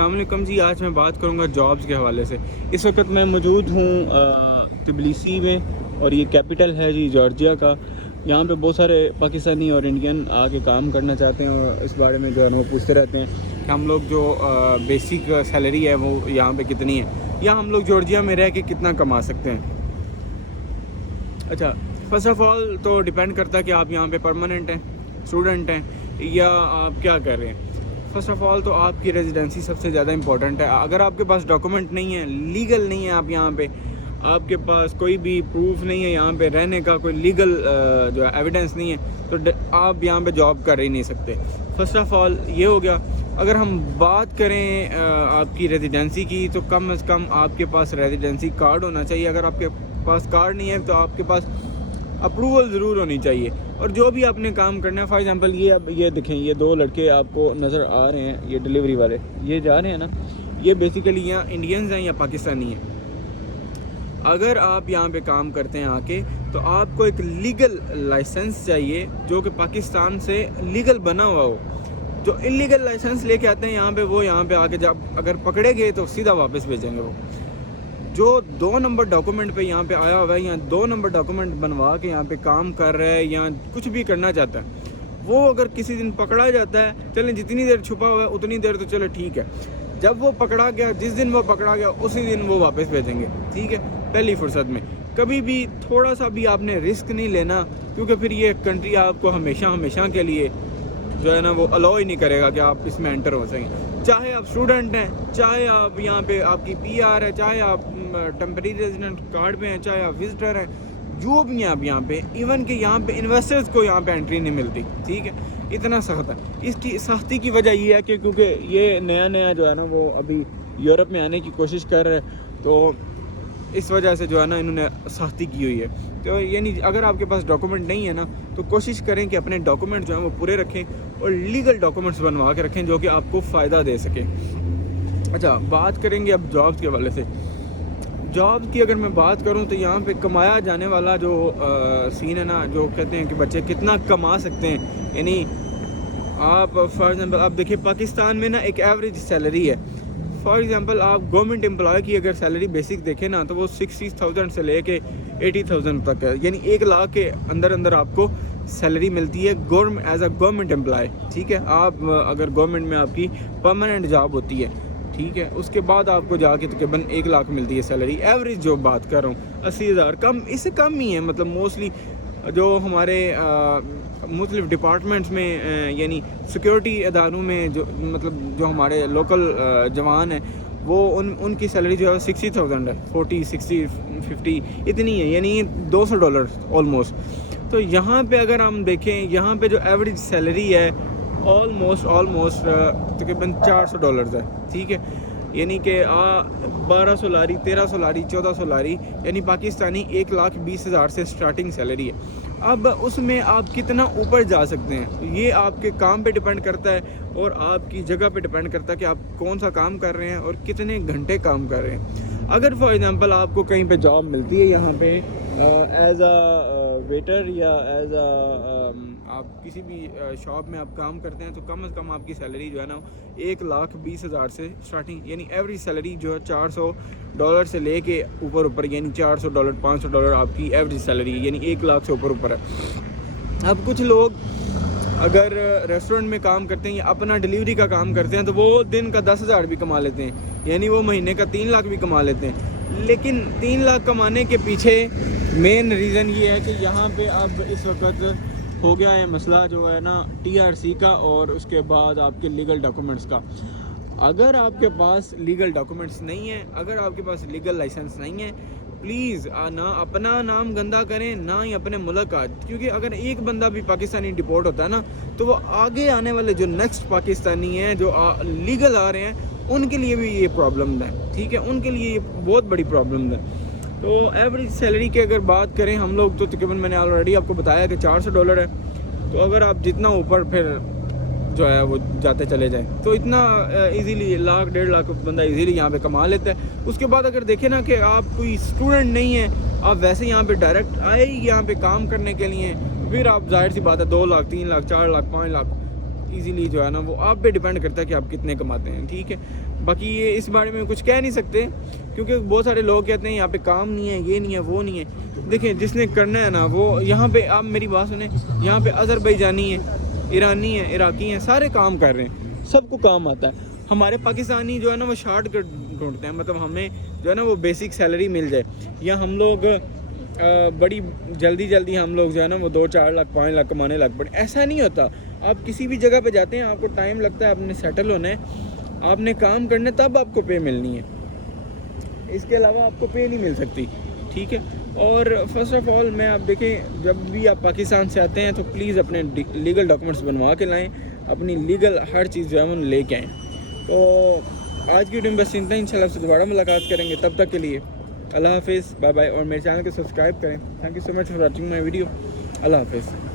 अस्सलाम वालेकुम जी। आज मैं बात करूंगा जॉब्स के हवाले से। इस वक्त मैं मौजूद हूँ तबिलिसी में और ये कैपिटल है जी जॉर्जिया का। यहाँ पे बहुत सारे पाकिस्तानी और इंडियन आके काम करना चाहते हैं और इस बारे में जो है ना वो पूछते रहते हैं कि हम लोग जो बेसिक सैलरी है वो यहाँ पे कितनी है, या हम लोग जॉर्जिया में रह के कितना कमा सकते हैं। अच्छा, फर्स्ट ऑफ़ ऑल तो डिपेंड करता है कि आप यहाँ पे परमानेंट हैं, स्टूडेंट हैं, या आप क्या कर रहे हैं। फ़र्स्ट ऑफ़ ऑल तो आपकी रेजिडेंसी सबसे ज़्यादा इंपॉर्टेंट है। अगर आपके पास डॉक्यूमेंट नहीं है, लीगल नहीं है, आप यहाँ पे आपके पास कोई भी प्रूफ नहीं है यहाँ पे रहने का, कोई लीगल जो है एविडेंस नहीं है, तो आप यहाँ पे जॉब कर ही नहीं सकते। फ़र्स्ट ऑफ़ ऑल ये हो गया। अगर हम बात करें आपकी रेजिडेंसी की, तो कम से कम आपके पास रेजिडेंसी कार्ड होना चाहिए। अगर आपके पास कार्ड नहीं है तो आपके पास अप्रूवल ज़रूर होनी चाहिए। और जो भी आपने काम करना है, फॉर एग्जांपल ये देखें, ये दो लड़के आपको नज़र आ रहे हैं, ये डिलीवरी वाले, ये जा रहे हैं ना, ये बेसिकली यहाँ इंडियंस हैं या पाकिस्तानी हैं। अगर आप यहाँ पे काम करते हैं आके, तो आपको एक लीगल लाइसेंस चाहिए जो कि पाकिस्तान से लीगल बना हुआ हो। जो इलीगल लाइसेंस लेके आते हैं यहाँ पे, वो यहाँ पे आके जब अगर पकड़े गए तो सीधा वापस भेजेंगे। वो जो 2 नंबर डॉक्यूमेंट पे यहाँ पे आया हुआ है, या 2 नंबर डॉक्यूमेंट बनवा के यहाँ पे काम कर रहा है या कुछ भी करना चाहता है, वो अगर किसी दिन पकड़ा जाता है, चलें जितनी देर छुपा हुआ है उतनी देर तो चलो ठीक है। जब वो पकड़ा गया, जिस दिन वो पकड़ा गया उसी दिन वो वापस भेजेंगे, ठीक है, पहली फुर्सत में। कभी भी थोड़ा सा भी आपने रिस्क नहीं लेना, क्योंकि फिर ये कंट्री आपको हमेशा के लिए जो है ना वो अलाउ ही नहीं करेगा कि आप इसमें एंटर हो सकें। चाहे आप स्टूडेंट हैं, चाहे आप यहाँ पे आपकी PR है, चाहे आप टेम्परेरी रेजिडेंट कार्ड पे हैं, चाहे आप विजिटर हैं, जो भी हैं आप यहाँ पे, इवन कि यहाँ पे इन्वेस्टर्स को यहाँ पे एंट्री नहीं मिलती, ठीक है। इतना सख्त है। इसकी सख्ती की वजह ये है कि क्योंकि ये नया जो है ना वो अभी यूरोप में आने की कोशिश कर रहे हैं, तो इस वजह से जो है ना इन्होंने सख्ती की हुई है। तो यानी अगर आपके पास डॉक्यूमेंट नहीं है ना, तो कोशिश करें कि अपने डॉक्यूमेंट जो हैं वो पूरे रखें और लीगल डॉक्यूमेंट्स बनवा के रखें जो कि आपको फ़ायदा दे सके। अच्छा, बात करेंगे अब जॉब्स के हवाले से। जॉब्स की अगर मैं बात करूं तो यहाँ पे कमाया जाने वाला जो सीन है ना, जो कहते हैं कि बच्चे कितना कमा सकते हैं, यानी आप फॉर एग्ज़ाम्पल आप देखिए पाकिस्तान में ना एक एवरेज सैलरी है। फॉर एग्ज़ाम्पल आप गवर्नमेंट एम्प्लॉय की अगर सैलरी बेसिक देखें ना, तो वो 60,000 से लेके 80,000 तक है, यानी 1 लाख के अंदर आपको सैलरी मिलती है government as a government employ, ठीक है। आप अगर गवर्नमेंट में आपकी परमानेंट जॉब होती है, ठीक है, उसके बाद आपको जाके तकरीबन 1 लाख मिलती है सैलरी। एवरेज जो बात कर रहा हूँ 80,000, कम इससे कम ही है। मतलब मोस्टली जो हमारे मुख्तलिफ डिपार्टमेंट्स में यानी सिक्योरिटी इदारों में जो मतलब जो हमारे लोकल जवान हैं, वो उनकी सैलरी जो है 60,000 है, 40, 60, 50 इतनी है, यानी $200 ऑलमोस्ट। तो यहाँ पे अगर हम देखें, यहाँ पे जो एवरेज सैलरी है ऑलमोस्ट तकरीबन $400 है, ठीक है। यानी कि 1200 लारी, 1300 लारी, 1400 लारी, यानी पाकिस्तानी 1,20,000 से स्टार्टिंग सैलरी है। अब उसमें आप कितना ऊपर जा सकते हैं, ये आपके काम पे डिपेंड करता है और आपकी जगह पे डिपेंड करता है कि आप कौन सा काम कर रहे हैं और कितने घंटे काम कर रहे हैं। अगर फॉर एग्ज़ाम्पल आपको कहीं पे जॉब मिलती है यहाँ पे एज अ वेटर या एज आप किसी भी शॉप में आप काम करते हैं, तो कम से कम आपकी सैलरी जो है ना 1,20,000 से स्टार्टिंग, यानी एवरेज सैलरी जो है $400 से लेके ऊपर, यानी $400, $500 आपकी एवरेज सैलरी है, यानी 1 लाख से ऊपर है। अब कुछ लोग अगर रेस्टोरेंट में काम करते हैं या अपना डिलीवरी का काम करते हैं, तो वो दिन का 10,000 भी कमा लेते हैं, यानी वो महीने का 3 लाख भी कमा लेते हैं। लेकिन 3 लाख कमाने के पीछे मेन रीज़न ये है कि यहाँ पे अब इस वक्त हो गया है मसला जो है ना TRC का, और उसके बाद आपके लीगल डॉक्यूमेंट्स का। अगर आपके पास लीगल डॉक्यूमेंट्स नहीं है, अगर आपके पास लीगल लाइसेंस नहीं है, प्लीज़ ना अपना नाम गंदा करें, ना ही अपने मुल्क का, क्योंकि अगर एक बंदा भी पाकिस्तानी डिपोर्ट होता है ना, तो वो आगे आने वाले जो नेक्स्ट पाकिस्तानी हैं जो लीगल आ रहे हैं, उनके लिए भी ये प्रॉब्लम है, ठीक है, उनके लिए ये बहुत बड़ी प्रॉब्लम है। तो एवरेज सैलरी की अगर बात करें हम लोग, तो तकरीबन मैंने ऑलरेडी आपको बताया कि $400 है। तो अगर आप जितना ऊपर फिर जो है वो जाते चले जाएं, तो इतना इजीली 1 लाख 1.5 लाख बंदा इजीली यहाँ पे कमा लेता है। उसके बाद अगर देखें ना कि आप कोई स्टूडेंट नहीं है, आप वैसे यहाँ पे डायरेक्ट आए यहाँ पे काम करने के लिए, फिर आप जाहिर सी बात है 2 लाख, 3 लाख, 4 लाख, 5 लाख ایزیلی جو ہے نا وہ آپ پہ ڈیپینڈ کرتا ہے کہ آپ کتنے کماتے ہیں, ٹھیک ہے. باقی یہ اس بارے میں کچھ کہہ نہیں سکتے کیونکہ بہت سارے لوگ کہتے ہیں یہاں پہ کام نہیں ہے, یہ نہیں ہے, وہ نہیں ہے. دیکھیں جس نے کرنا ہے نا وہ یہاں پہ, آپ میری بات سنیں, یہاں پہ آذربائیجانی ہے, ایرانی ہے, عراقی ہیں, سارے کام کر رہے ہیں, سب کو کام آتا ہے. ہمارے پاکستانی جو ہے نا وہ شارٹ کٹ ڈھونڈتے ہیں, مطلب ہمیں جو ہے نا وہ بیسک سیلری مل جائے, یا ہم لوگ بڑی جلدی ہم لوگ جو ہے نا وہ 2-4 لاکھ 5 لاکھ کمانے لگ پڑے. ایسا نہیں ہوتا. آپ کسی بھی جگہ پہ جاتے ہیں آپ کو ٹائم لگتا ہے, آپ نے سیٹل ہونا ہے, آپ نے کام کرنا ہے, تب آپ کو پے ملنی ہے, اس کے علاوہ آپ کو پے نہیں مل سکتی, ٹھیک ہے. اور فرسٹ آف آل میں آپ دیکھیں جب بھی آپ پاکستان سے آتے ہیں تو پلیز اپنے لیگل ڈاکومنٹس بنوا کے لائیں, اپنی لیگل ہر چیز جو ہے وہ لے کے آئیں. تو آج کی ویڈیو میں بس اتنا ہی, انشاءاللہ آپ سے دوبارہ ملاقات کریں گے. تب تک کے لیے اللہ حافظ, بائے بائے, اور میرے چینل کو سبسکرائب کریں. Thank you so much for watching my video. اللہ حافظ.